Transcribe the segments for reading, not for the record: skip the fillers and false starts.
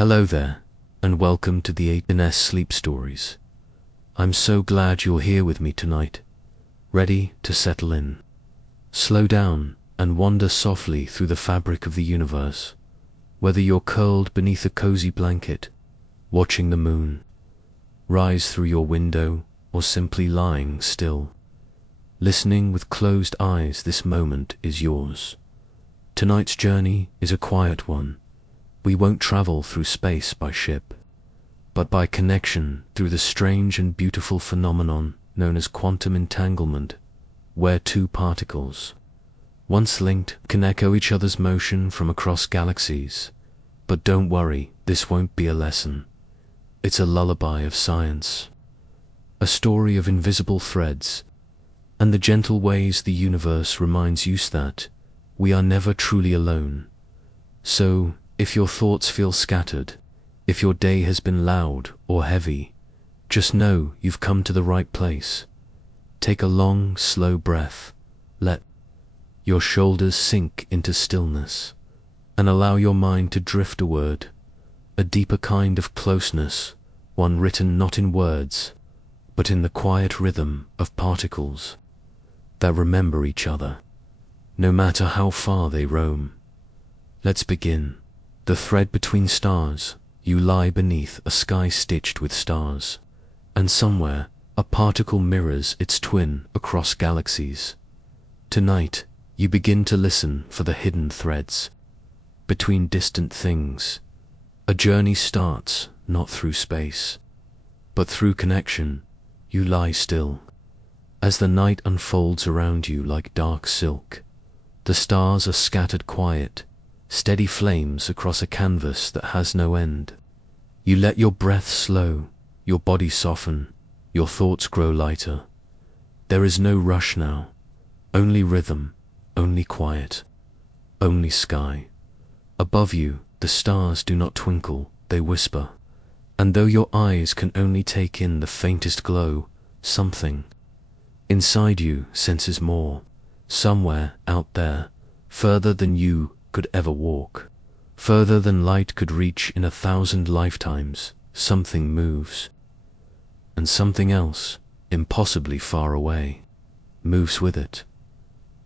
Hello there, and welcome to the 8th Sleep Stories. I'm so glad you're here with me tonight, ready to settle in. Slow down and wander softly through the fabric of the universe, whether you're curled beneath a cozy blanket, watching the moon rise through your window, or simply lying still. Listening with closed eyes, this moment is yours. Tonight's journey is a quiet one. We won't travel through space by ship, but by connection through the strange and beautiful phenomenon known as quantum entanglement, where two particles, once linked, can echo each other's motion from across galaxies. But don't worry, this won't be a lesson. It's a lullaby of science, a story of invisible threads, and the gentle ways the universe reminds you that we are never truly alone. So, if your thoughts feel scattered, if your day has been loud or heavy, just know you've come to the right place. Take a long, slow breath, let your shoulders sink into stillness, and allow your mind to drift award, a deeper kind of closeness, one written not in words, but in the quiet rhythm of particles that remember each other, no matter how far they roam. Let's begin. The thread between stars, you lie beneath a sky stitched with stars, and somewhere a particle mirrors its twin across galaxies. Tonight, you begin to listen for the hidden threads between distant things. A journey starts not through space, but through connection. You lie still. As the night unfolds around you like dark silk, the stars are scattered quiet, steady flames across a canvas that has no end. You let your breath slow, your body soften, your thoughts grow lighter. There is no rush now, only rhythm, only quiet, only sky. Above you, the stars do not twinkle, they whisper. And though your eyes can only take in the faintest glow, something inside you senses more. Somewhere out there, further than you could ever walk, further than light could reach in 1,000 lifetimes, something moves. And something else, impossibly far away, moves with it.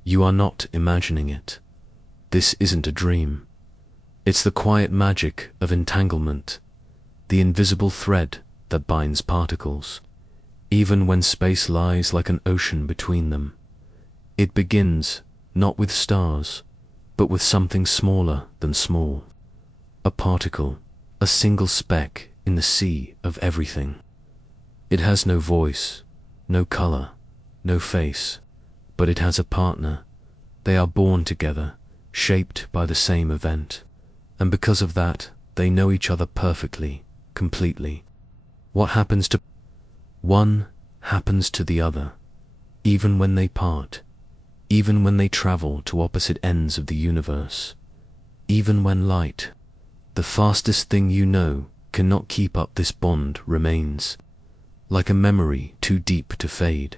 You are not imagining it. This isn't a dream. It's the quiet magic of entanglement, the invisible thread that binds particles, even when space lies like an ocean between them. It begins not with stars, but with something smaller than small. A particle, a single speck in the sea of everything. It has no voice, no color, no face, but it has a partner. They are born together, shaped by the same event, and because of that, they know each other perfectly, completely. What happens to one happens to the other, even when they part. Even when they travel to opposite ends of the universe, even when light, the fastest thing you know, cannot keep up, this bond remains, like a memory too deep to fade,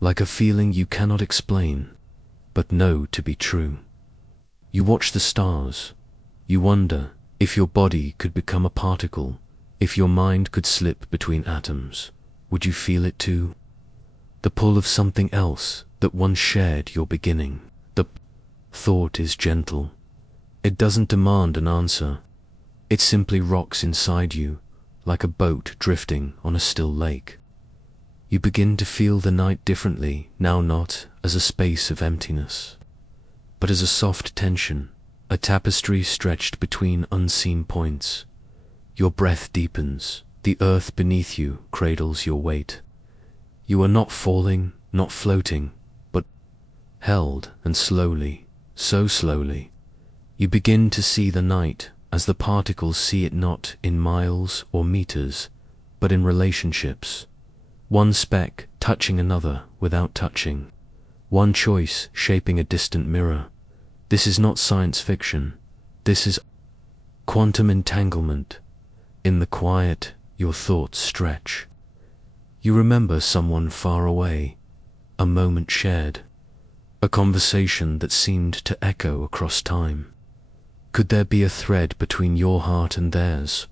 like a feeling you cannot explain, but know to be true. You watch the stars, you wonder if your body could become a particle, if your mind could slip between atoms, would you feel it too? The pull of something else that once shared your beginning. The thought is gentle. It doesn't demand an answer. It simply rocks inside you, like a boat drifting on a still lake. You begin to feel the night differently, now not as a space of emptiness, but as a soft tension, a tapestry stretched between unseen points. Your breath deepens, the earth beneath you cradles your weight. You are not falling, not floating, but held, and slowly, so slowly, you begin to see the night as the particles see it, not in miles or meters, but in relationships. One speck touching another without touching. One choice shaping a distant mirror. This is not science fiction. This is quantum entanglement. In the quiet, your thoughts stretch. You remember someone far away, a moment shared, a conversation that seemed to echo across time. Could there be a thread between your heart and theirs,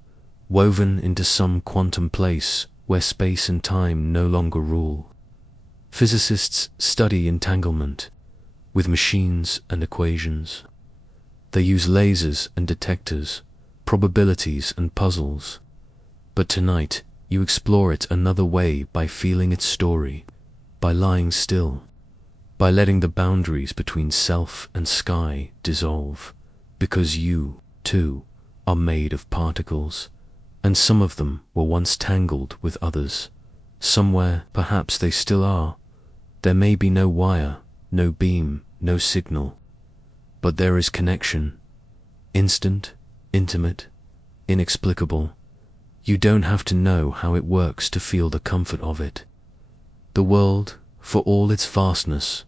woven into some quantum place where space and time no longer rule? Physicists study entanglement with machines and equations. They use lasers and detectors, probabilities and puzzles. But tonight, you explore it another way by feeling its story, by lying still, by letting the boundaries between self and sky dissolve, because you, too, are made of particles, and some of them were once tangled with others. Somewhere, perhaps they still are. There may be no wire, no beam, no signal, but there is connection, instant, intimate, inexplicable. You don't have to know how it works to feel the comfort of it. The world, for all its vastness,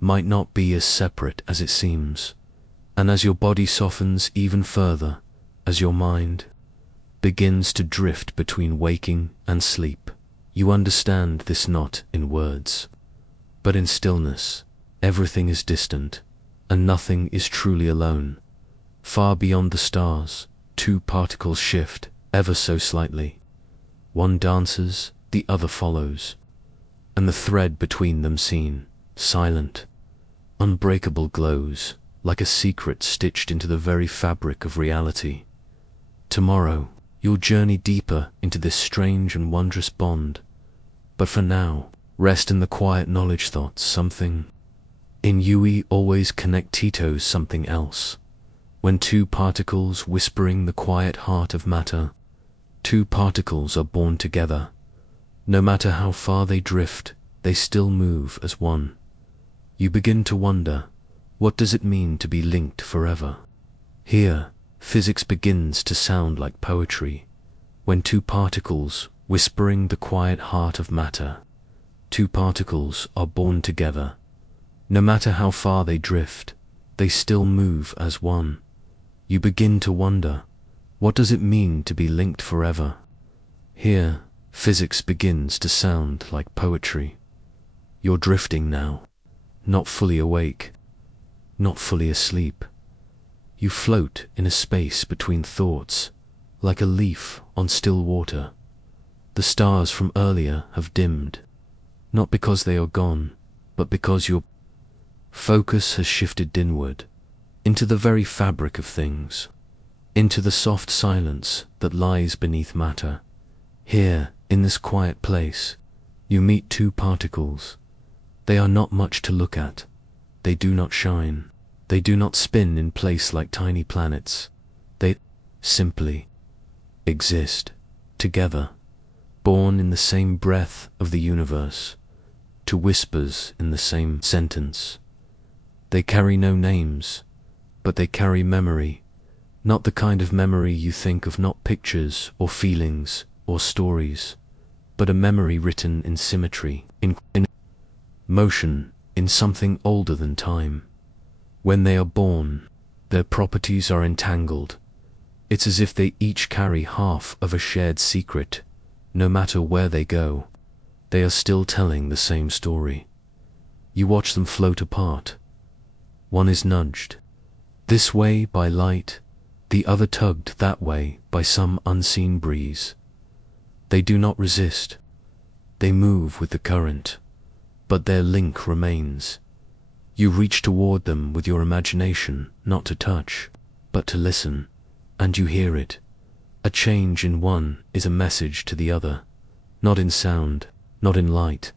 might not be as separate as it seems, and as your body softens even further, as your mind begins to drift between waking and sleep, you understand this not in words, but in stillness. Everything is distant, and nothing is truly alone. Far beyond the stars, two particles shift ever so slightly. One dances, the other follows, and the thread between them seen, silent, unbreakable, glows like a secret stitched into the very fabric of reality. Tomorrow, you'll journey deeper into this strange and wondrous bond, but for now, rest in the quiet knowledge thoughts something in you always connect Tito's something else. When two particles whispering the quiet heart of matter, two particles are born together. No matter how far they drift, they still move as one. You begin to wonder, what does it mean to be linked forever? Here, physics begins to sound like poetry. When two particles, whispering the quiet heart of matter, two particles are born together. No matter how far they drift, they still move as one. You begin to wonder, what does it mean to be linked forever? Here, physics begins to sound like poetry. You're drifting now, not fully awake, not fully asleep. You float in a space between thoughts, like a leaf on still water. The stars from earlier have dimmed, not because they are gone, but because your focus has shifted inward, into the very fabric of things, into the soft silence that lies beneath matter. Here, in this quiet place, you meet two particles. They are not much to look at. They do not shine. They do not spin in place like tiny planets. They simply exist, together, born in the same breath of the universe, to whispers in the same sentence. They carry no names, but they carry memory, not the kind of memory you think of, not pictures or feelings or stories, but a memory written in symmetry, in motion, in something older than time. When they are born, their properties are entangled. It's as if they each carry half of a shared secret. No matter where they go, they are still telling the same story. You watch them float apart. One is nudged this way by light, the other tugged that way by some unseen breeze. They do not resist. They move with the current, but their link remains. You reach toward them with your imagination, not to touch, but to listen, and you hear it. A change in one is a message to the other, not in sound, not in light,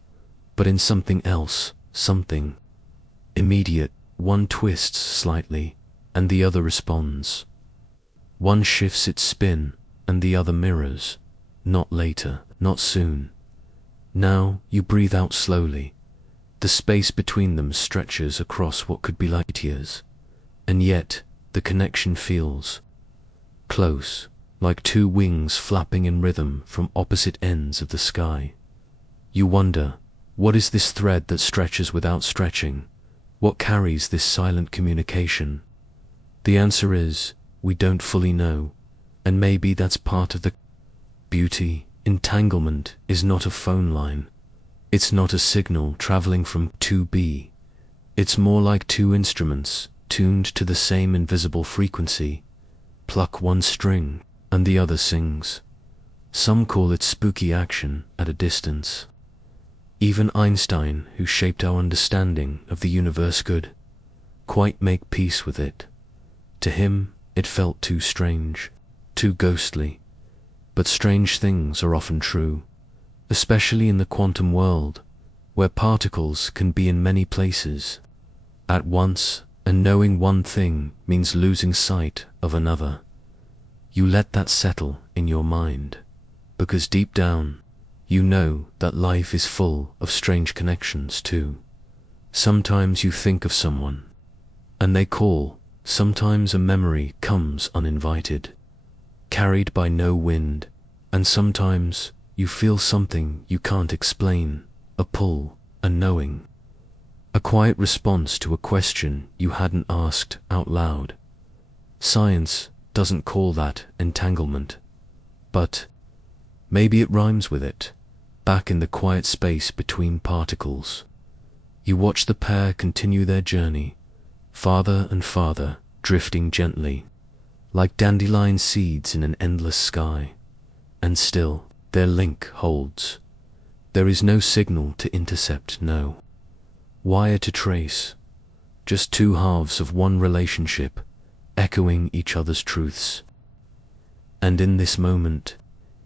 but in something else, something immediate. One twists slightly, and the other responds. One shifts its spin, and the other mirrors. Not later, not soon. Now you breathe out slowly. The space between them stretches across what could be light years, and yet the connection feels close, like two wings flapping in rhythm from opposite ends of the sky. You wonder, what is this thread that stretches without stretching? What carries this silent communication? The answer is, we don't fully know, and maybe that's part of the beauty. Entanglement is not a phone line. It's not a signal traveling from 2B. It's more like two instruments, tuned to the same invisible frequency. Pluck one string, and the other sings. Some call it spooky action at a distance. Even Einstein, who shaped our understanding of the universe, could quite make peace with it. To him, it felt too strange, too ghostly. But strange things are often true, especially in the quantum world, where particles can be in many places at once, and knowing one thing means losing sight of another. You let that settle in your mind, because deep down, you know that life is full of strange connections too. Sometimes you think of someone, and they call. Sometimes a memory comes uninvited, carried by no wind, and sometimes you feel something you can't explain, a pull, a knowing, a quiet response to a question you hadn't asked out loud. Science doesn't call that entanglement, but maybe it rhymes with it. Back in the quiet space between particles, you watch the pair continue their journey, farther and farther, drifting gently, like dandelion seeds in an endless sky. And still, their link holds. There is no signal to intercept, no wire to trace, just two halves of one relationship, echoing each other's truths. And in this moment,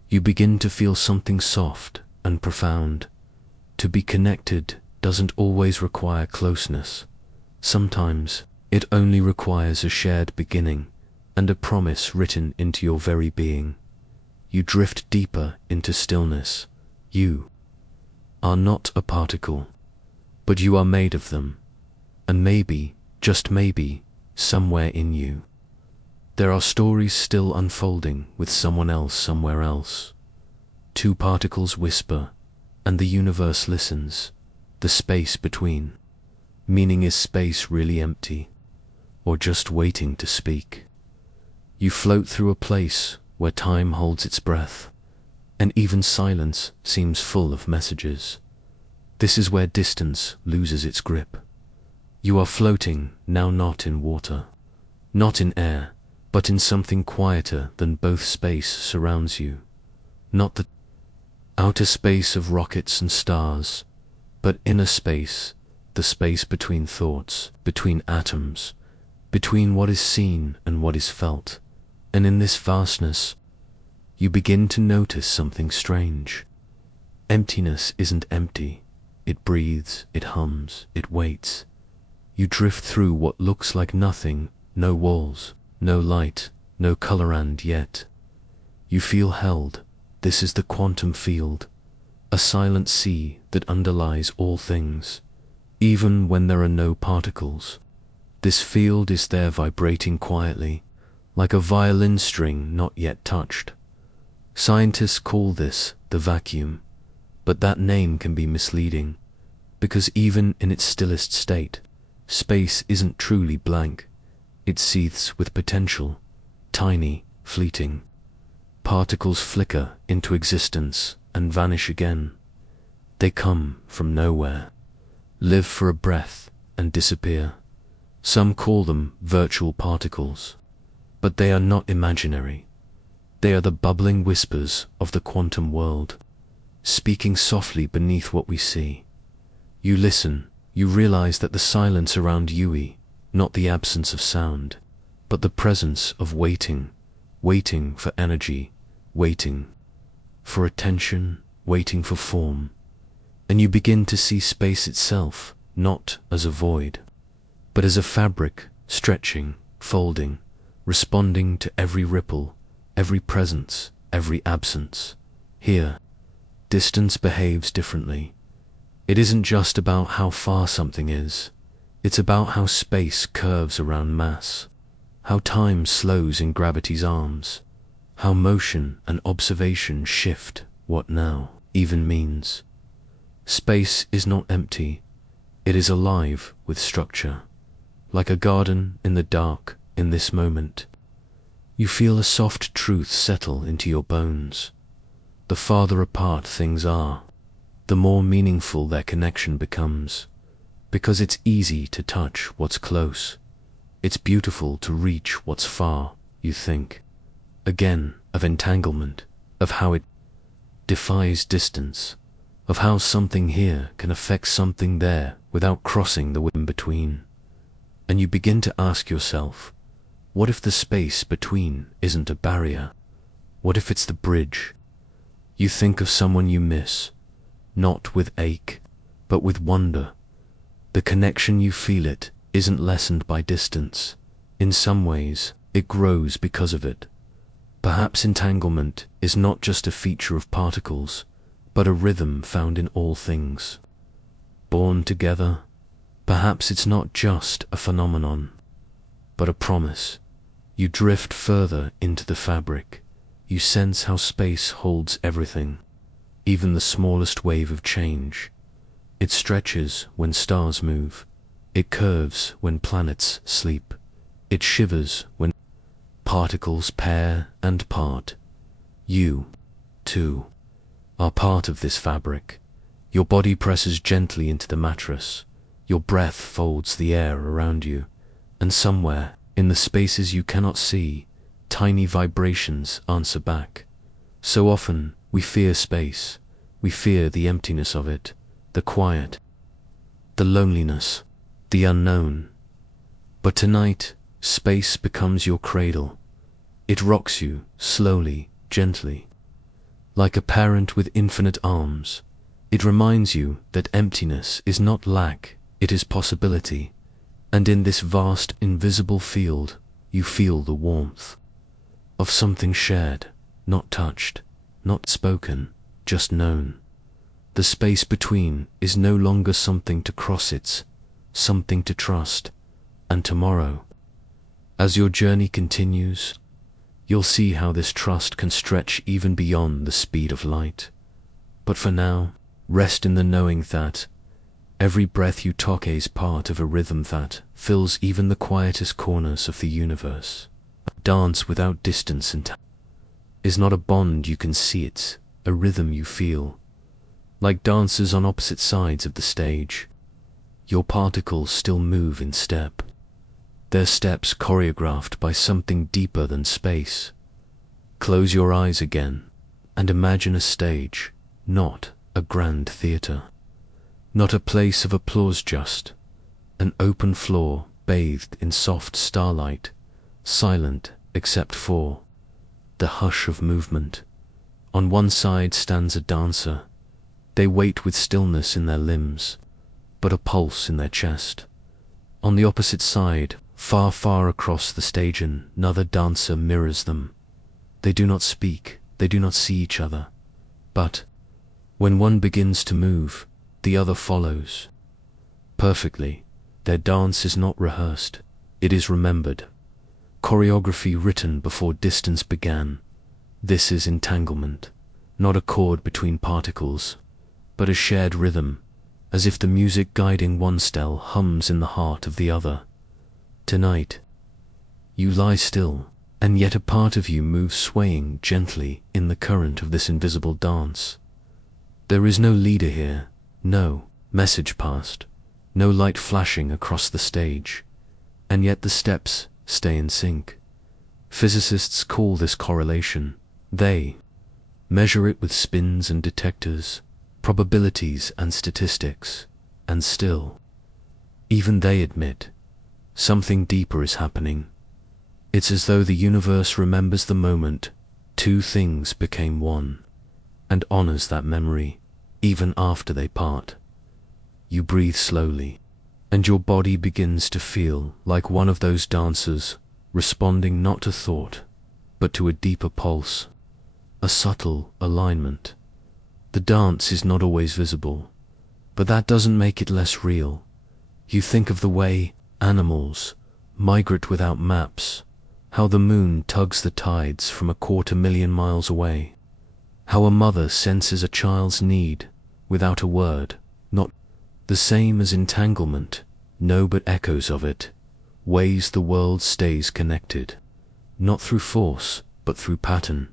you begin to feel something soft and profound. To be connected doesn't always require closeness. Sometimes it only requires a shared beginning and a promise written into your very being. You drift deeper into stillness. You are not a particle, but you are made of them. And maybe, just maybe, somewhere in you, there are stories still unfolding with someone else somewhere else. Two particles whisper, and the universe listens. The space between. Meaning, is space really empty, or just waiting to speak? You float through a place where time holds its breath, and even silence seems full of messages. This is where distance loses its grip. You are floating now, not in water, not in air, but in something quieter than both. Space surrounds you, not the outer space of rockets and stars, but inner space, the space between thoughts, between atoms, between what is seen and what is felt. And in this vastness, you begin to notice something strange. Emptiness isn't empty. It breathes, it hums, it waits. You drift through what looks like nothing, no walls, no light, no color, and yet you feel held. This is the quantum field, a silent sea that underlies all things, even when there are no particles. This field is there, vibrating quietly, like a violin string not yet touched. Scientists call this the vacuum, but that name can be misleading, because even in its stillest state, space isn't truly blank. It seethes with potential, tiny, fleeting. Particles flicker into existence and vanish again. They come from nowhere, live for a breath, and disappear. Some call them virtual particles, but they are not imaginary. They are the bubbling whispers of the quantum world, speaking softly beneath what we see. You listen, you realize that the silence around you, not the absence of sound, but the presence of waiting, waiting for energy, waiting for attention, waiting for form. And you begin to see space itself, not as a void, but as a fabric, stretching, folding, responding to every ripple, every presence, every absence. Here, distance behaves differently. It isn't just about how far something is, it's about how space curves around mass, how time slows in gravity's arms, how motion and observation shift what now even means. Space is not empty, it is alive with structure. Like a garden in the dark, in this moment, you feel a soft truth settle into your bones. The farther apart things are, the more meaningful their connection becomes, because it's easy to touch what's close. It's beautiful to reach what's far, you think. Again, of entanglement, of how it defies distance, of how something here can affect something there without crossing the in between. And you begin to ask yourself, what if the space between isn't a barrier? What if it's the bridge? You think of someone you miss, not with ache, but with wonder. The connection, you feel it, isn't lessened by distance. In some ways, it grows because of it. Perhaps entanglement is not just a feature of particles, but a rhythm found in all things. Born together, perhaps it's not just a phenomenon, but a promise. You drift further into the fabric. You sense how space holds everything, even the smallest wave of change. It stretches when stars move. It curves when planets sleep. It shivers when particles pair and part. You, too, are part of this fabric. Your body presses gently into the mattress. Your breath folds the air around you. And somewhere, in the spaces you cannot see, tiny vibrations answer back. So often, we fear space. We fear the emptiness of it, the quiet, the loneliness, the unknown. But tonight, space becomes your cradle. It rocks you, slowly, gently. Like a parent with infinite arms, it reminds you that emptiness is not lack, it is possibility. And in this vast, invisible field, you feel the warmth of something shared, not touched, not spoken, just known. The space between is no longer something to cross, it's something to trust. And tomorrow, as your journey continues, you'll see how this trust can stretch even beyond the speed of light. But for now, rest in the knowing that every breath you take is part of a rhythm that fills even the quietest corners of the universe. Dance without distance and is not a bond you can see, it's a rhythm you feel. Like dancers on opposite sides of the stage, your particles still move in step. Their steps choreographed by something deeper than space. Close your eyes again and imagine a stage, not a grand theatre. Not a place of applause, just an open floor bathed in soft starlight, silent except for the hush of movement. On one side stands a dancer. They wait with stillness in their limbs, but a pulse in their chest. On the opposite side, far, far across the stage, another dancer mirrors them. They do not speak, they do not see each other, but when one begins to move, the other follows. Perfectly, their dance is not rehearsed, it is remembered. Choreography written before distance began. This is entanglement, not a chord between particles, but a shared rhythm, as if the music guiding one step hums in the heart of the other. Tonight, you lie still, and yet a part of you moves swaying gently in the current of this invisible dance. There is no leader here, no message passed, no light flashing across the stage, and yet the steps stay in sync. Physicists call this correlation. They measure it with spins and detectors, probabilities and statistics, and still, even they admit, something deeper is happening. It's as though the universe remembers the moment two things became one, and honors that memory, even after they part. You breathe slowly, and your body begins to feel like one of those dancers, responding not to thought, but to a deeper pulse, a subtle alignment. The dance is not always visible, but that doesn't make it less real. You think of the way animals migrate without maps, how the moon tugs the tides from 250,000 miles away, how a mother senses a child's need without a word, not the same as entanglement, no, but echoes of it, ways the world stays connected, not through force, but through pattern.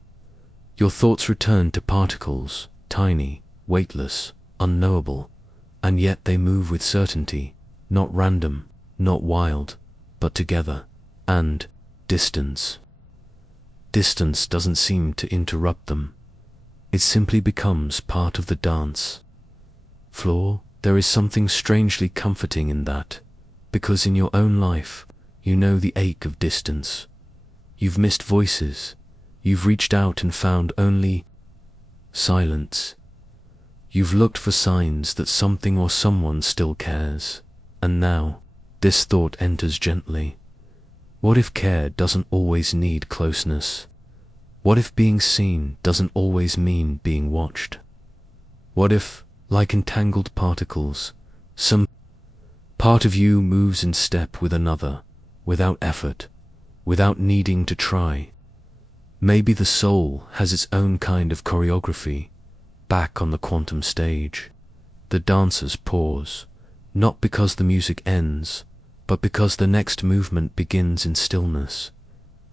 Your thoughts return to particles, tiny, weightless, unknowable, and yet they move with certainty, not random, not wild, but together. And distance. Distance doesn't seem to interrupt them. It simply becomes part of the dance. Floor, there is something strangely comforting in that, because in your own life, you know the ache of distance. You've missed voices. You've reached out and found only silence. You've looked for signs that something or someone still cares. And now, this thought enters gently. What if care doesn't always need closeness? What if being seen doesn't always mean being watched? What if, like entangled particles, some part of you moves in step with another, without effort, without needing to try? Maybe the soul has its own kind of choreography. Back on the quantum stage, the dancers pause, not because the music ends, but because the next movement begins in stillness.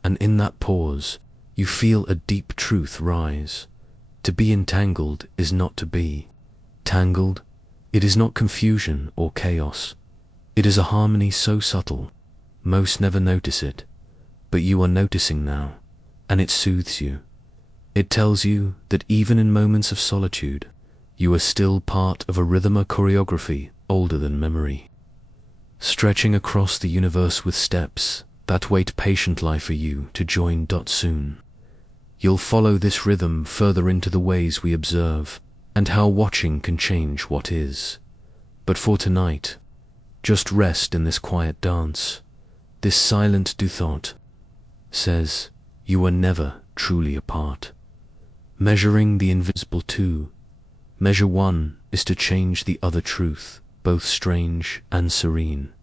And in that pause, you feel a deep truth rise. To be entangled is not to be tangled. It is not confusion or chaos. It is a harmony so subtle, most never notice it, but you are noticing now, and it soothes you. It tells you that even in moments of solitude, you are still part of a rhythm, a choreography older than memory, stretching across the universe with steps that wait patiently for you to join. Soon, you'll follow this rhythm further into the ways we observe and how watching can change what is. But for tonight, just rest in this quiet dance. This silent do thought says you are never truly apart. Measuring the invisible two. Measure one is to change the other truth, both strange and serene.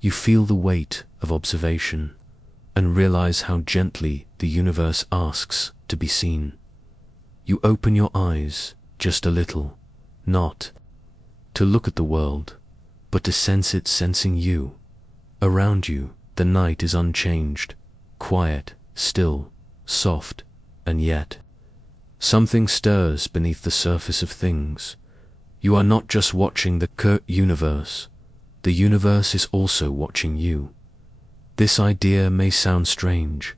You feel the weight of observation and realize how gently the universe asks to be seen. You open your eyes just a little, not to look at the world, but to sense it sensing you. Around you, the night is unchanged, quiet, still, soft, and yet something stirs beneath the surface of things. You are not just watching the universe. The universe is also watching you. This idea may sound strange,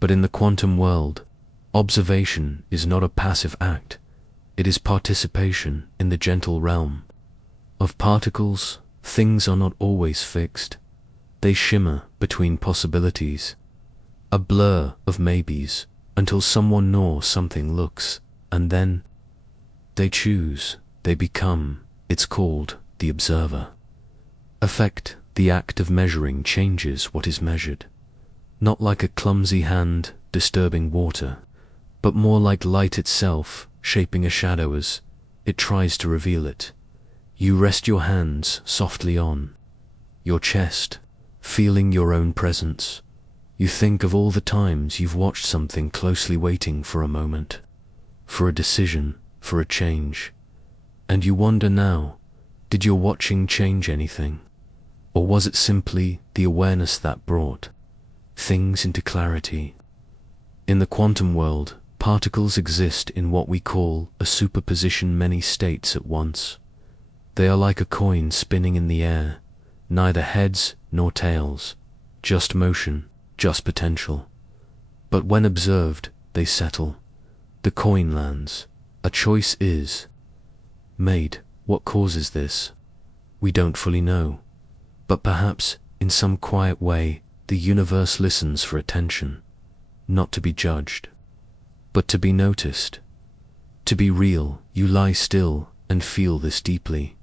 but in the quantum world, observation is not a passive act. It is participation in the gentle realm of particles. Things are not always fixed. They shimmer between possibilities, a blur of maybes, until someone or something looks, and then they choose, they become. It's called the observer. Affect, the act of measuring, changes what is measured, not like a clumsy hand disturbing water, but more like light itself shaping a shadow as it tries to reveal it. You rest your hands softly on your chest, feeling your own presence. You think of all the times you've watched something closely, waiting for a moment, for a decision, for a change. And you wonder now, did your watching change anything? Or was it simply the awareness that brought things into clarity? In the quantum world, particles exist in what we call a superposition, many states at once. They are like a coin spinning in the air, neither heads nor tails, just motion, just potential. But when observed, they settle. The coin lands. A choice is made. What causes this? We don't fully know. But perhaps, in some quiet way, the universe listens for attention, not to be judged, but to be noticed, to be real. You lie still and feel this deeply.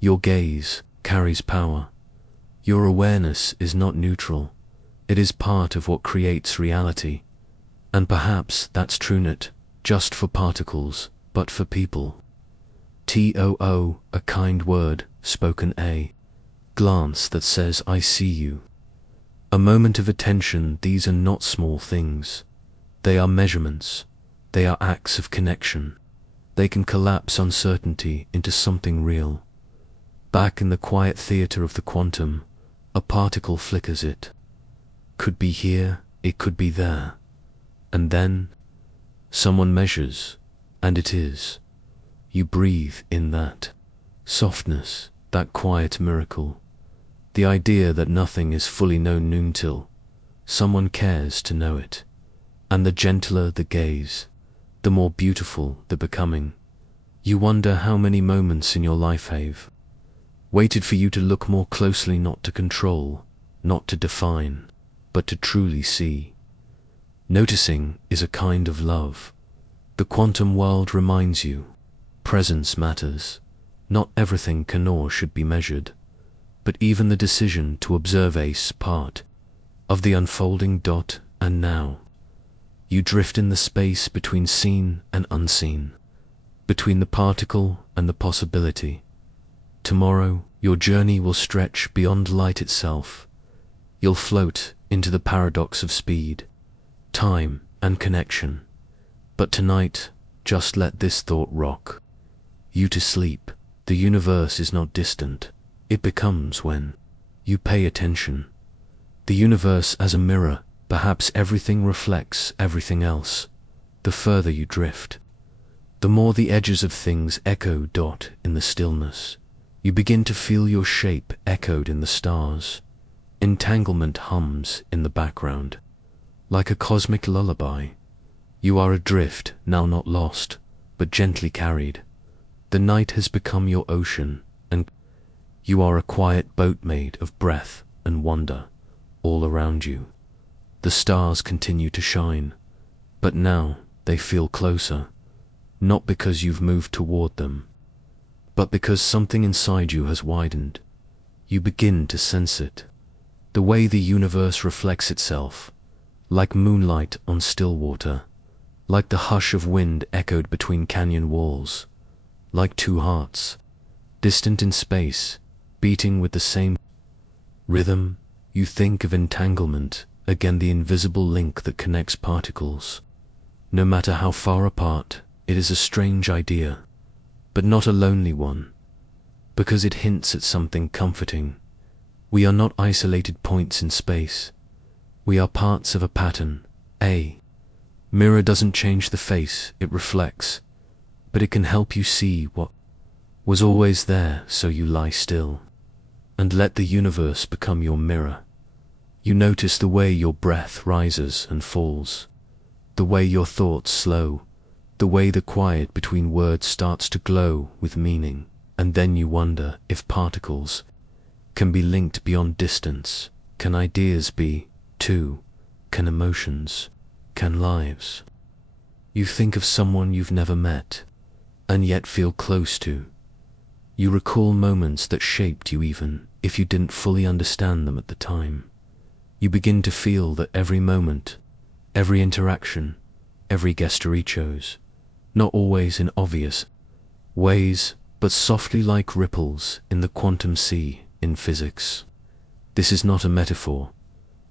Your gaze carries power. Your awareness is not neutral. It is part of what creates reality. And perhaps that's true not just for particles, but for people. A kind word, spoken, a glance that says, I see you. A moment of attention. These are not small things. They are measurements. They are acts of connection. They can collapse uncertainty into something real. Back in the quiet theater of the quantum, a particle flickers. It could be here, it could be there. And then someone measures, and it is. You breathe in that softness, that quiet miracle. the idea that nothing is fully known until someone cares to know it. And the gentler the gaze, the more beautiful the becoming. You wonder how many moments in your life have waited for you to look more closely, not to control, not to define, but to truly see. Noticing is a kind of love. The quantum world reminds you, presence matters. Not everything can or should be measured, but even the decision to observe is part of the unfolding dot. And now, you drift in the space between seen and unseen, between the particle and the possibility. Tomorrow, your journey will stretch beyond light itself. You'll float into the paradox of speed, time, and connection. But tonight, just let this thought rock you to sleep. The universe is not distant. It becomes when you pay attention. The universe as a mirror, perhaps everything reflects everything else. The further you drift, the more the edges of things echo dot in the stillness. You begin to feel your shape echoed in the stars. Entanglement hums in the background, like a cosmic lullaby. You are adrift, now not lost, but gently carried. The night has become your ocean, and you are a quiet boat made of breath and wonder all around you. The stars continue to shine, but now they feel closer, not because you've moved toward them, but because something inside you has widened. You begin to sense it, the way the universe reflects itself, like moonlight on still water, like the hush of wind echoed between canyon walls, like two hearts, distant in space, beating with the same rhythm. You think of entanglement, again the invisible link that connects particles. No matter how far apart, it is a strange idea, but not a lonely one, because it hints at something comforting. We are not isolated points in space. We are parts of a pattern. A mirror doesn't change the face it reflects, but it can help you see what was always there. So you lie still and let the universe become your mirror. You notice the way your breath rises and falls, the way your thoughts slow, the way the quiet between words starts to glow with meaning. And then you wonder if particles can be linked beyond distance. Can ideas be, too? Can emotions? Can lives? You think of someone you've never met, and yet feel close to. You recall moments that shaped you even if you didn't fully understand them at the time. You begin to feel that every moment, every interaction, every gesture he chose, not always in obvious ways, but softly like ripples in the quantum sea in physics. This is not a metaphor.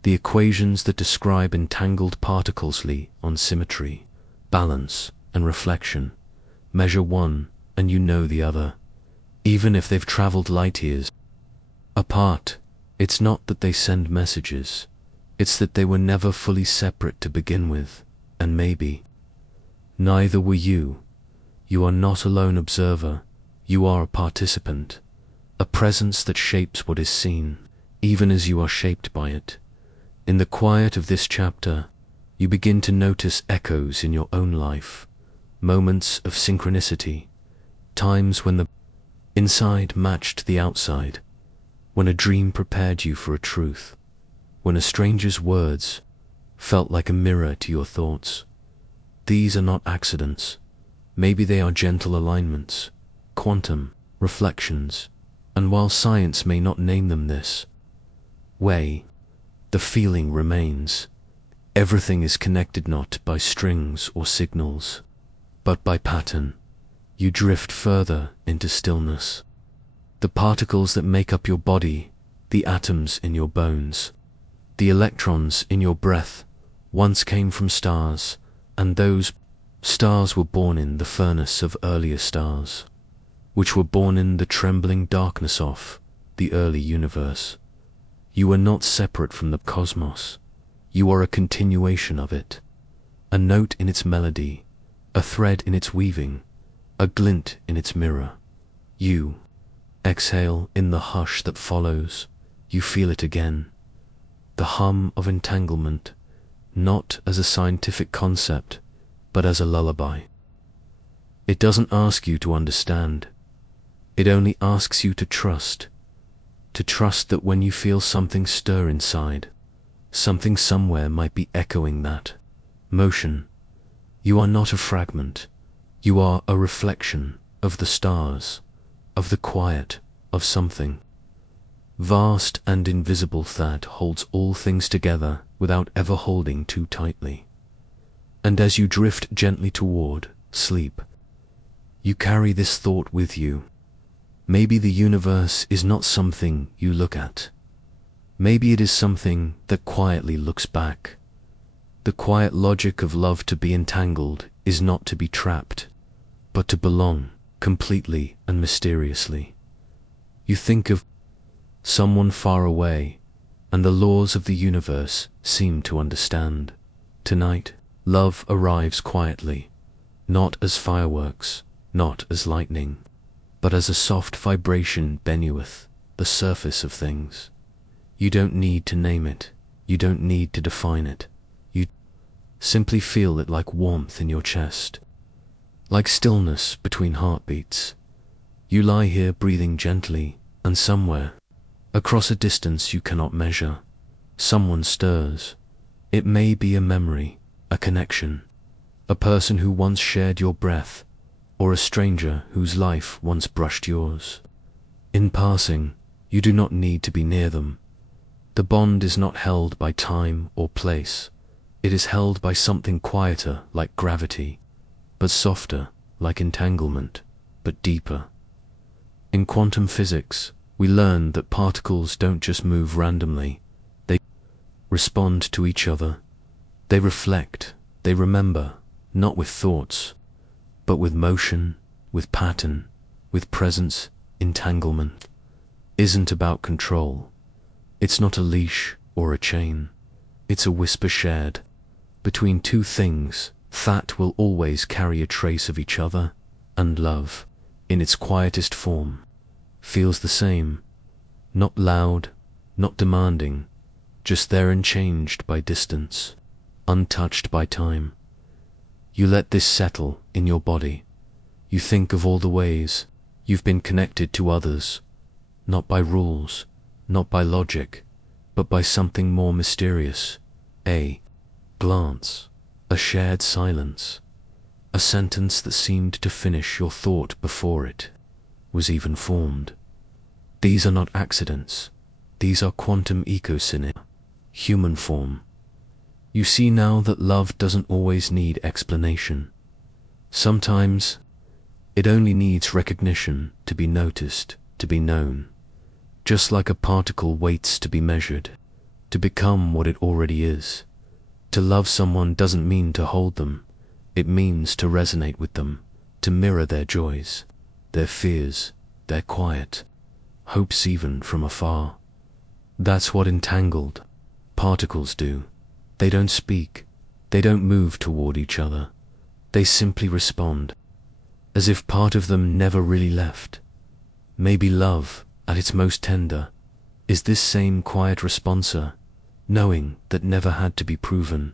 The equations that describe entangled particles lie on symmetry, balance, and reflection. Measure one, and you know the other, even if they've traveled light years apart. It's not that they send messages, it's that they were never fully separate to begin with, and maybe neither were you. You are not a lone observer, you are a participant, a presence that shapes what is seen, even as you are shaped by it. In the quiet of this chapter, you begin to notice echoes in your own life, moments of synchronicity, times when the inside matched the outside, when a dream prepared you for a truth, when a stranger's words felt like a mirror to your thoughts. These are not accidents. Maybe they are gentle alignments, quantum reflections, and while science may not name them this way, the feeling remains. Everything is connected not by strings or signals, but by pattern. You drift further into stillness. The particles that make up your body, the atoms in your bones, the electrons in your breath, once came from stars, and those stars were born in the furnace of earlier stars, which were born in the trembling darkness of the early universe. You are not separate from the cosmos. You are a continuation of it, a note in its melody, a thread in its weaving, a glint in its mirror. You exhale in the hush that follows. you feel it again. The hum of entanglement, not as a scientific concept, but as a lullaby. It doesn't ask you to understand. It only asks you to trust that when you feel something stir inside, something somewhere might be echoing that motion. You are not a fragment. You are a reflection of the stars, of the quiet, of something vast and invisible that holds all things together without ever holding too tightly. And as you drift gently toward sleep, you carry this thought with you. Maybe the universe is not something you look at. Maybe it is something that quietly looks back. The quiet logic of love to be entangled is not to be trapped, but to belong completely and mysteriously. You think of someone far away, and the laws of the universe seem to understand. Tonight, love arrives quietly, not as fireworks, not as lightning, but as a soft vibration beneath the surface of things. You don't need to name it. You don't need to define it. You simply feel it like warmth in your chest, like stillness between heartbeats. You lie here breathing gently, and somewhere, across a distance you cannot measure, someone stirs. It may be a memory, a connection, a person who once shared your breath, or a stranger whose life once brushed yours. In passing, you do not need to be near them. The bond is not held by time or place. It is held by something quieter, like gravity, but softer, like entanglement, but deeper. In quantum physics, we learn that particles don't just move randomly. They respond to each other. They reflect, they remember, not with thoughts, but with motion, with pattern, with presence. Entanglement isn't about control. It's not a leash or a chain. It's a whisper shared between two things that will always carry a trace of each other, and love, in its quietest form, feels the same. Not loud, not demanding, just there unchanged by distance, untouched by time. You let this settle in your body. You think of all the ways you've been connected to others, not by rules, not by logic, but by something more mysterious. A glance, a shared silence, a sentence that seemed to finish your thought before it was even formed. These are not accidents. These are quantum ecosync, human form. You see now that love doesn't always need explanation. Sometimes it only needs recognition to be noticed, to be known. Just like a particle waits to be measured, to become what it already is. To love someone doesn't mean to hold them. It means to resonate with them, to mirror their joys, their fears, their quiet hopes even from afar. That's what entangled particles do. They don't speak. They don't move toward each other. They simply respond, as if part of them never really left. Maybe love, at its most tender, is this same quiet responser, knowing that never had to be proven.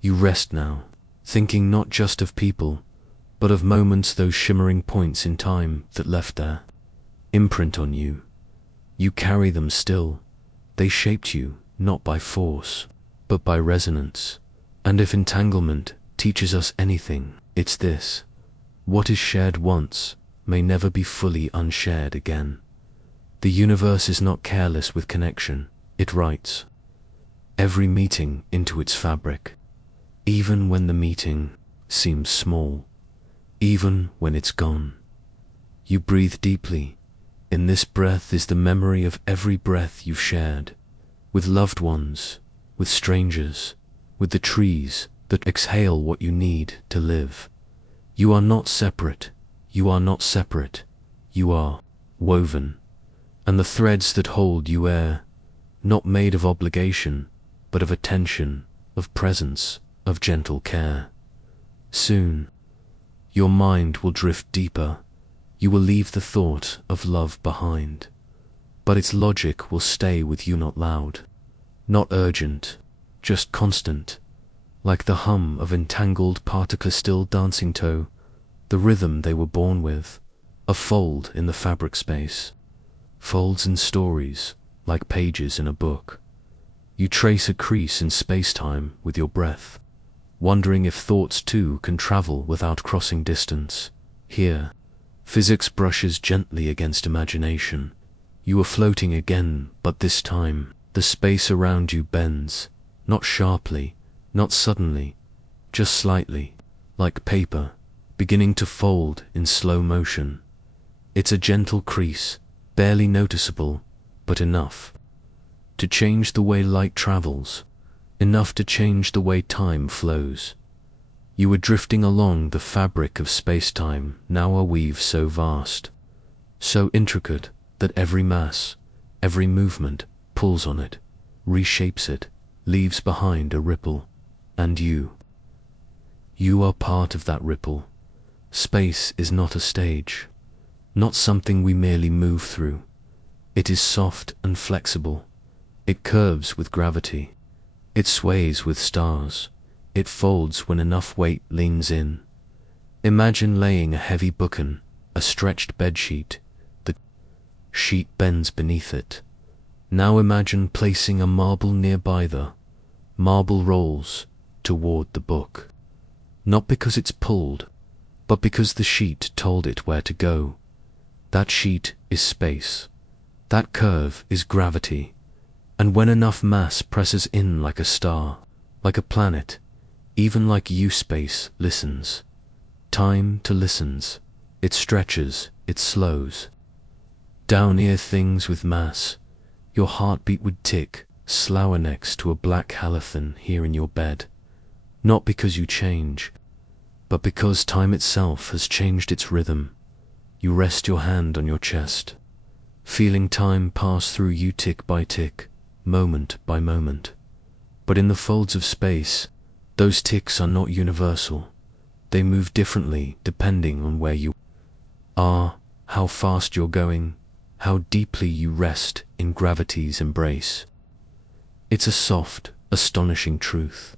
You rest now, thinking not just of people, but of moments, those shimmering points in time that left their imprint on you. You carry them still. They shaped you, not by force, but by resonance. And if entanglement teaches us anything, it's this: what is shared once may never be fully unshared again. The universe is not careless with connection. It writes every meeting into its fabric, even when the meeting seems small, even when it's gone. You breathe deeply. In this breath is the memory of every breath you've shared, with loved ones, with strangers, with the trees that exhale what you need to live. You are not separate. You are not separate. You are woven. And the threads that hold you are not made of obligation, but of attention, of presence, of gentle care. Soon, your mind will drift deeper. You will leave the thought of love behind. but its logic will stay with you, not loud, not urgent, just constant, like the hum of entangled particles still dancing toe, the rhythm they were born with, a fold in the fabric space, folds in stories, like pages in a book. You trace a crease in space-time with your breath, wondering if thoughts too can travel without crossing distance. Here, physics brushes gently against imagination. You are floating again, but this time, the space around you bends, not sharply, not suddenly, just slightly, like paper, beginning to fold in slow motion. It's a gentle crease, barely noticeable, but enough to change the way light travels, enough to change the way time flows. You were drifting along the fabric of space-time, now a weave so vast, so intricate that every mass, every movement pulls on it, reshapes it, leaves behind a ripple. And you are part of that ripple. Space is not a stage, not something we merely move through. It is soft and flexible. It curves with gravity. It sways with stars. It folds when enough weight leans in. Imagine laying a heavy booken, a stretched bedsheet. The sheet bends beneath it. Now imagine placing a marble nearby. The marble rolls toward the book. Not because it's pulled, but because the sheet told it where to go. That sheet is space. That curve is gravity. And when enough mass presses in like a star, like a planet, even like you, space listens. Time to listens. It stretches, it slows. Down near things with mass, your heartbeat would tick, slower next to a black halogen here in your bed. Not because you change, but because time itself has changed its rhythm. You rest your hand on your chest, feeling time pass through you tick by tick, moment by moment. But in the folds of space, those ticks are not universal. They move differently depending on where you are, how fast you're going, how deeply you rest in gravity's embrace. It's a soft, astonishing truth.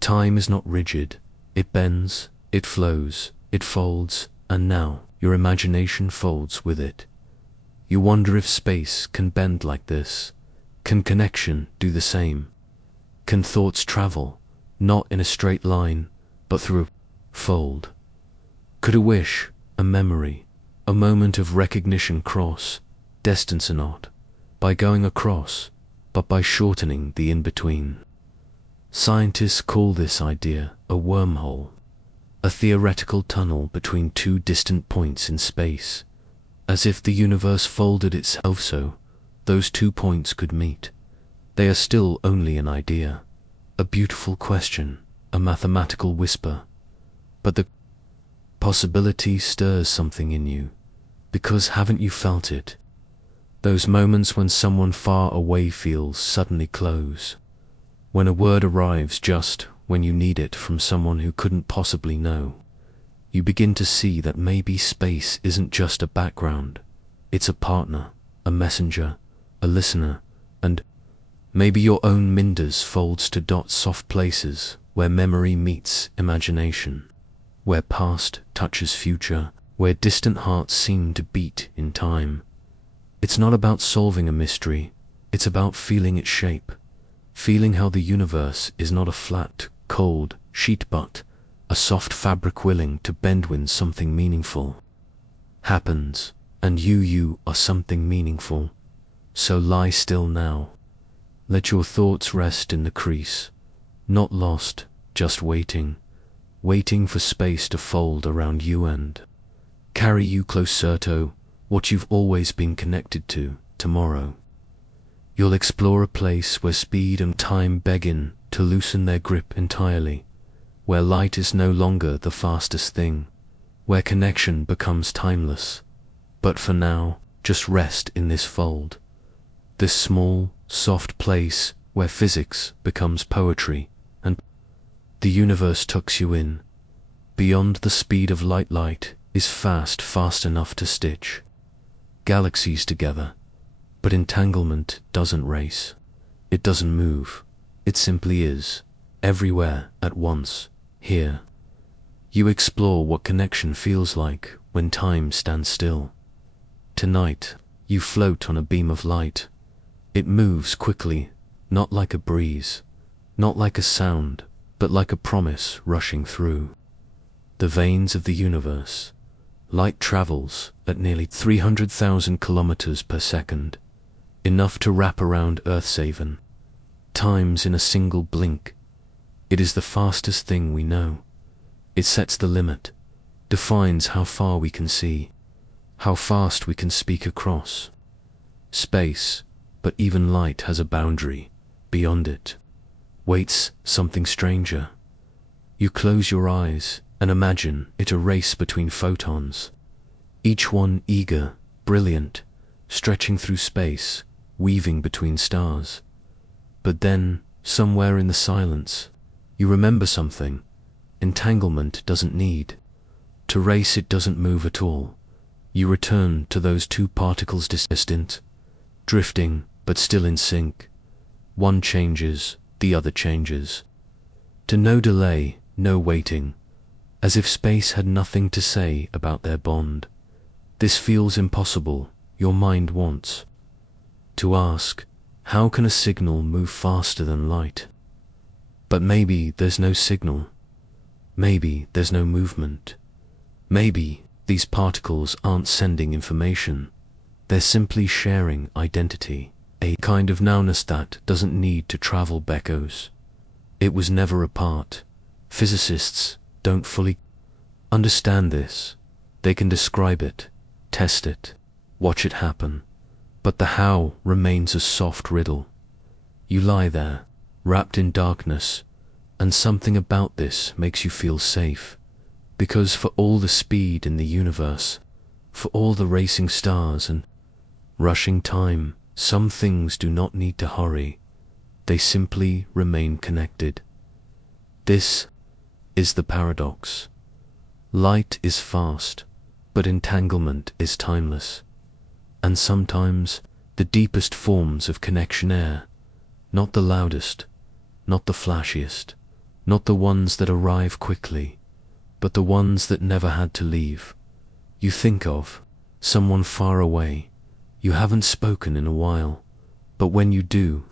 Time is not rigid. It bends, it flows, it folds, and now your imagination folds with it. You wonder if space can bend like this. Can connection do the same? Can thoughts travel, not in a straight line, but through a fold? Could a wish, a memory, a moment of recognition cross distance or not, by going across, but by shortening the in-between? Scientists call this idea a wormhole, a theoretical tunnel between two distant points in space, as if the universe folded itself so those 2 points could meet. They are still only an idea, a beautiful question, a mathematical whisper. But the possibility stirs something in you, because haven't you felt it? Those moments when someone far away feels suddenly close, when a word arrives just when you need it from someone who couldn't possibly know. You begin to see that maybe space isn't just a background, it's a partner, a messenger, a listener, and maybe your own Minders folds to dot soft places where memory meets imagination, where past touches future, where distant hearts seem to beat in time. It's not about solving a mystery, it's about feeling its shape, feeling how the universe is not a flat, cold sheet but a soft fabric willing to bend when something meaningful happens, and you are something meaningful. So lie still now. Let your thoughts rest in the crease, not lost, just waiting, waiting for space to fold around you and carry you closer to what you've always been connected to, tomorrow. You'll explore a place where speed and time begin to loosen their grip entirely, where light is no longer the fastest thing, where connection becomes timeless. But for now, just rest in this fold. This small, soft place where physics becomes poetry and the universe tucks you in. Beyond the speed of light is fast enough to stitch galaxies together, But entanglement doesn't race. It doesn't move. It simply is, everywhere at once, here. You explore what connection feels like when time stands still. Tonight, you float on a beam of light. It moves quickly, not like a breeze, not like a sound, but like a promise rushing through the veins of the universe. Light travels at nearly 300,000 kilometers per second, enough to wrap around Earth's haven, times in a single blink. It is the fastest thing we know. It sets the limit, defines how far we can see, how fast we can speak across space, but even light has a boundary. Beyond it waits something stranger. You close your eyes and imagine it a race between photons, each one eager, brilliant, stretching through space, weaving between stars. But then, somewhere in the silence, you remember something. Entanglement doesn't need to race, it doesn't move at all. You return to those two particles distant, drifting but still in sync. One changes, the other changes. To no delay, no waiting, as if space had nothing to say about their bond. This feels impossible. Your mind wants to ask, how can a signal move faster than light? But maybe there's no signal. Maybe there's no movement. Maybe these particles aren't sending information. They're simply sharing identity, a kind of nowness that doesn't need to travel echoes. It was never apart. Physicists don't fully understand this. They can describe it, test it, watch it happen. But the how remains a soft riddle. You lie there, wrapped in darkness, and something about this makes you feel safe. Because for all the speed in the universe, for all the racing stars and rushing time, some things do not need to hurry. They simply remain connected. This is the paradox. Light is fast, but entanglement is timeless. And sometimes the deepest forms of connection are not the loudest, not the flashiest, not the ones that arrive quickly, but the ones that never had to leave. You think of someone far away, you haven't spoken in a while, but when you do,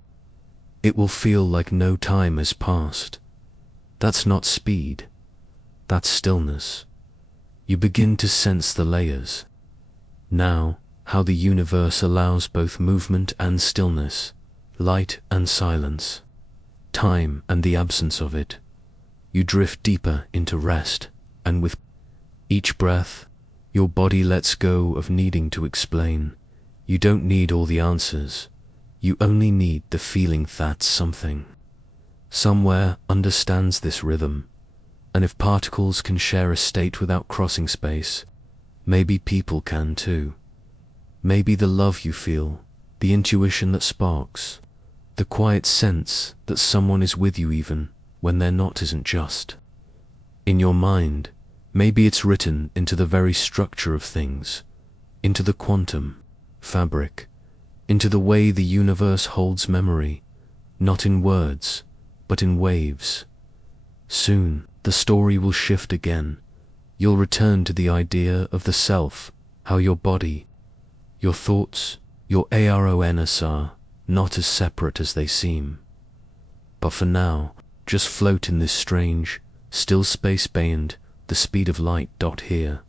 it will feel like no time has passed. That's not speed, that's stillness. You begin to sense the layers. Now, how the universe allows both movement and stillness, light and silence, time and the absence of it. You drift deeper into rest, and with each breath, your body lets go of needing to explain. You don't need all the answers. You only need the feeling that something somewhere understands this rhythm. And if particles can share a state without crossing space, maybe people can too. Maybe the love you feel, the intuition that sparks, the quiet sense that someone is with you even when they're not isn't just in your mind. Maybe it's written into the very structure of things, into the quantum fabric, into the way the universe holds memory, not in words, but in waves. Soon, the story will shift again. You'll return to the idea of the self, how your body, your thoughts, your awareness are not as separate as they seem. But for now, just float in this strange, still space beyond the speed of light. Here,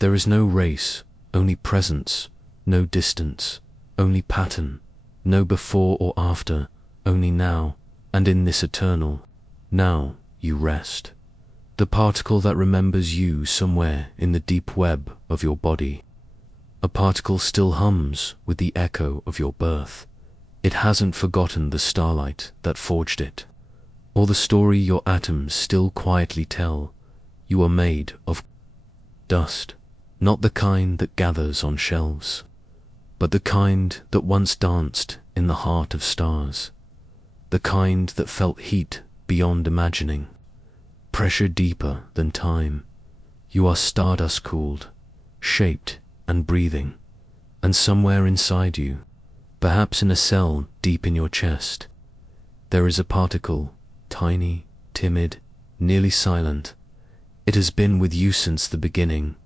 there is no race, only presence, no distance, only pattern, no before or after, only now, and in this eternal now you rest. The particle that remembers you somewhere in the deep web of your body. A particle still hums with the echo of your birth. It hasn't forgotten the starlight that forged it, or the story your atoms still quietly tell. You are made of dust, not the kind that gathers on shelves, but the kind that once danced in the heart of stars, the kind that felt heat beyond imagining, pressure deeper than time. You are stardust cooled, shaped and breathing, and somewhere inside you, Perhaps in a cell deep in your chest, there is a particle, tiny, timid, nearly silent. It has been with you since the beginning,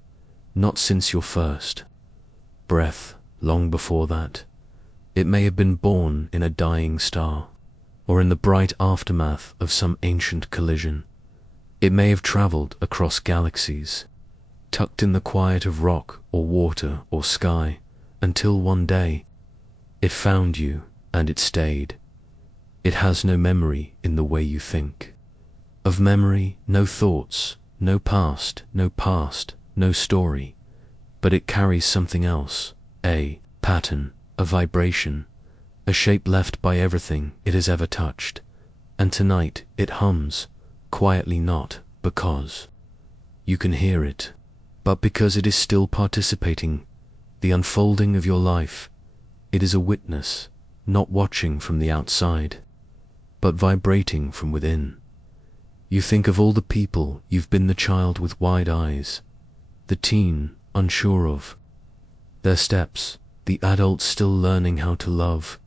not since your first breath, long before that. It may have been born in a dying star, or in the bright aftermath of some ancient collision. It may have traveled across galaxies, tucked in the quiet of rock or water or sky, until one day it found you and it stayed. It has no memory in the way you think. Of memory, no thoughts, no past, no story, but it carries something else, a pattern, a vibration, a shape left by everything it has ever touched. And tonight it hums, quietly, not because you can hear it, but because it is still participating, the unfolding of your life. It is a witness, not watching from the outside, but vibrating from within. You think of all the people you've been, the child with wide eyes, the teen unsure of their steps, the adult still learning how to love,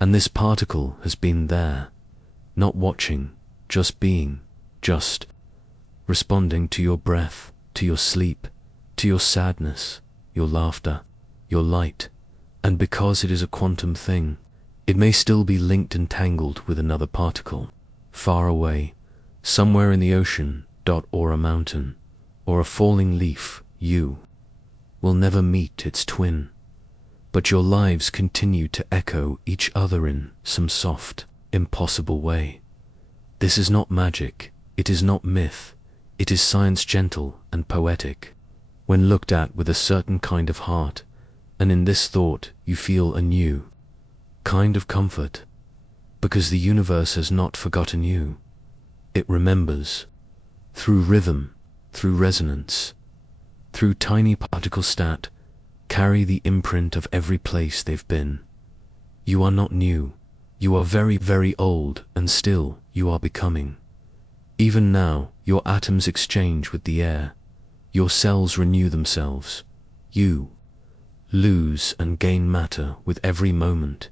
and this particle has been there, not watching, just being, just responding to your breath, to your sleep, to your sadness, your laughter, your light. And because it is a quantum thing, it may still be linked, entangled with another particle, far away, somewhere in the ocean, or a mountain, or a falling leaf. You will never meet its twin, but your lives continue to echo each other in some soft, impossible way. This is not magic, it is not myth, it is science, gentle and poetic, when looked at with a certain kind of heart. And in this thought you feel a new kind of comfort, because the universe has not forgotten you. It remembers, through rhythm, through resonance, through tiny particles that carry the imprint of every place they've been. You are not new, you are very, very old, and still you are becoming. Even now your atoms exchange with the air, your cells renew themselves, you lose and gain matter with every moment,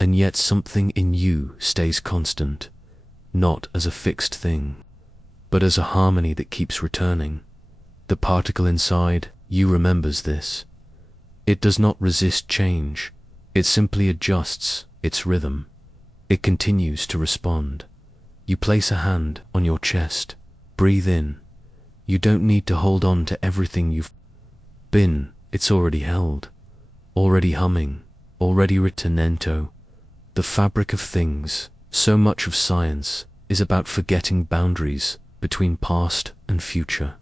and yet something in you stays constant, not as a fixed thing, but as a harmony that keeps returning. The particle inside you remembers this. It does not resist change, it simply adjusts its rhythm. It continues to respond. You place a hand on your chest, breathe in. You don't need to hold on to everything you've been. It's already held, already humming, already written into the fabric of things. So much of science is about forgetting boundaries between past and future,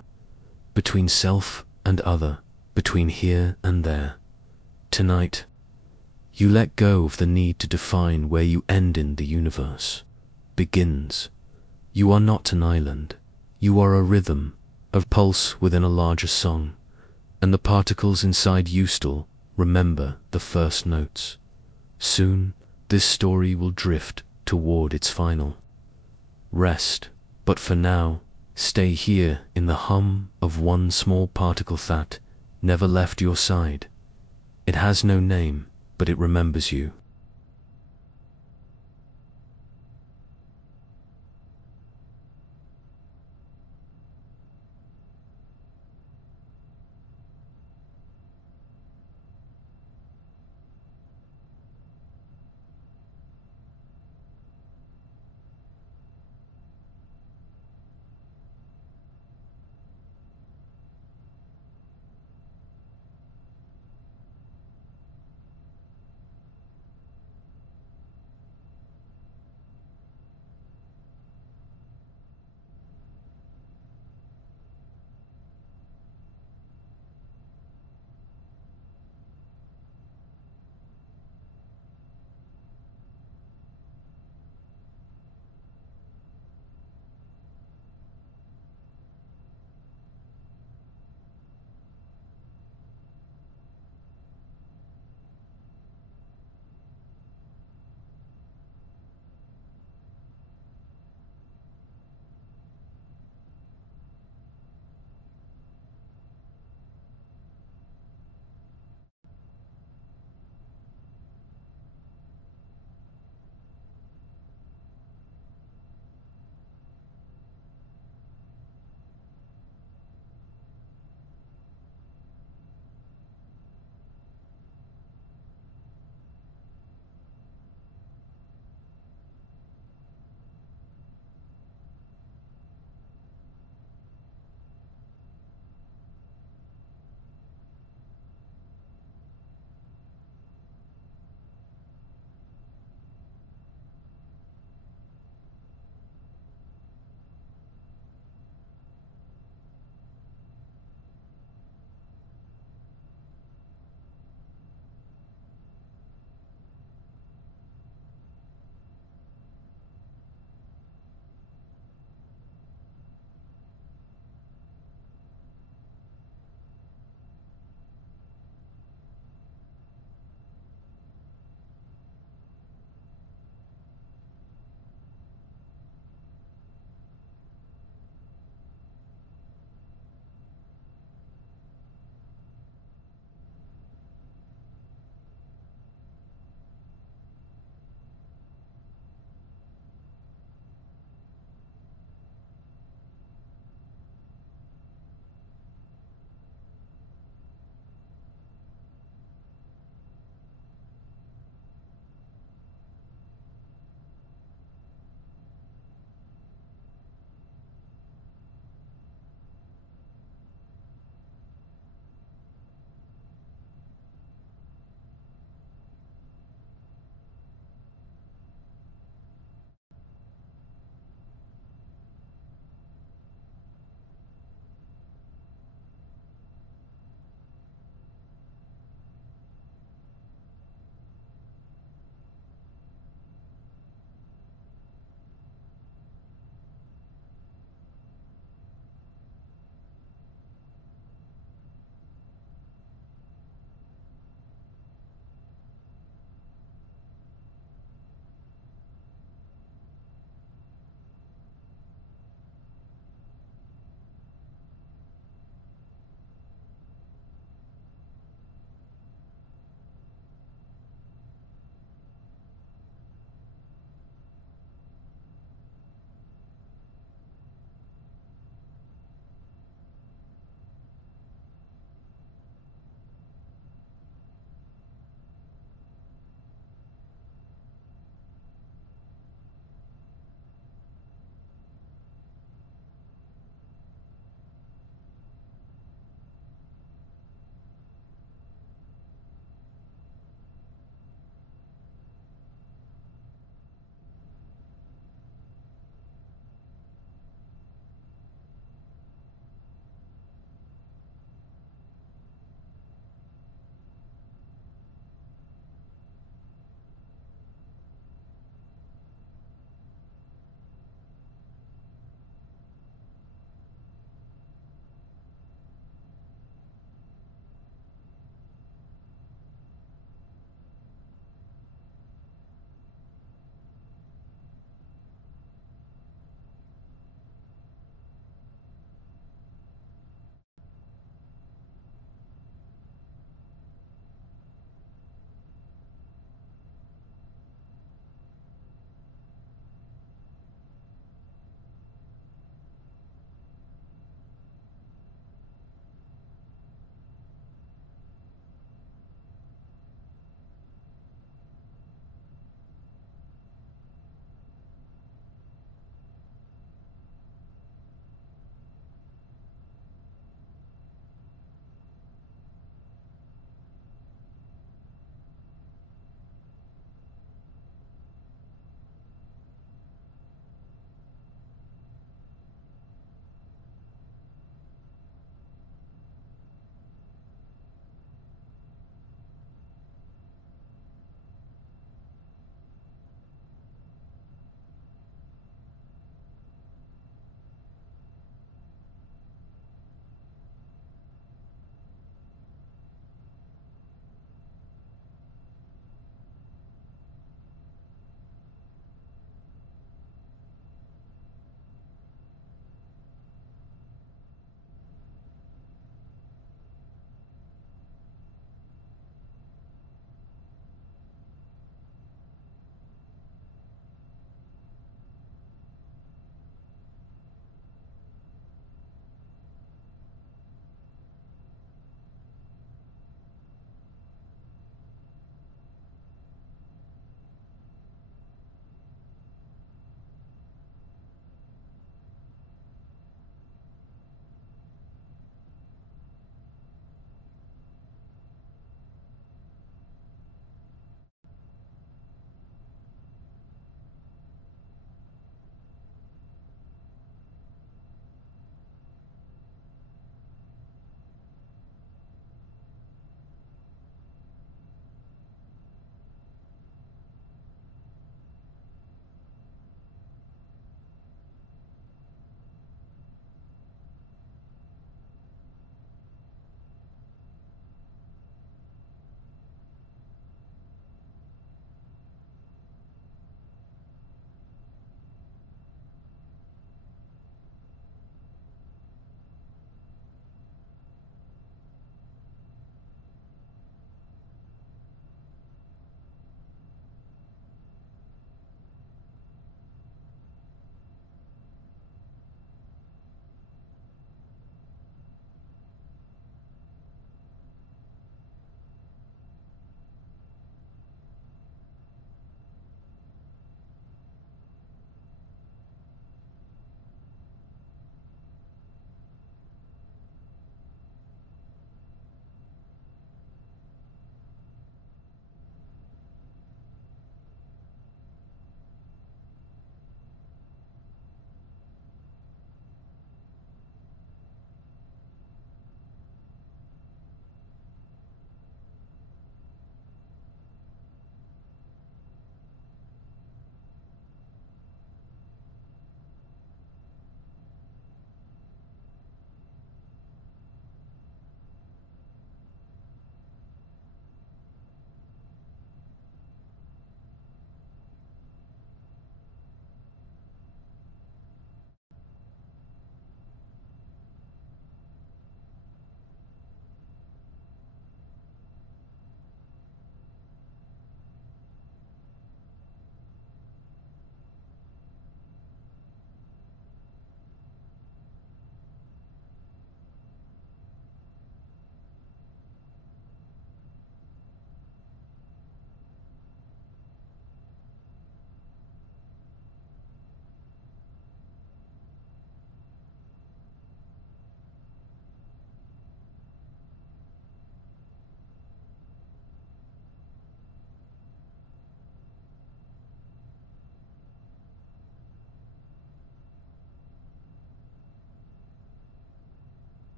between self and other, between here and there. Tonight, you let go of the need to define where you end in the universe begins. You are not an island, you are a rhythm, a pulse within a larger song. And the particles inside you still remember the first notes. Soon, this story will drift toward its final rest, but for now, stay here in the hum of one small particle that never left your side. It has no name, but it remembers you.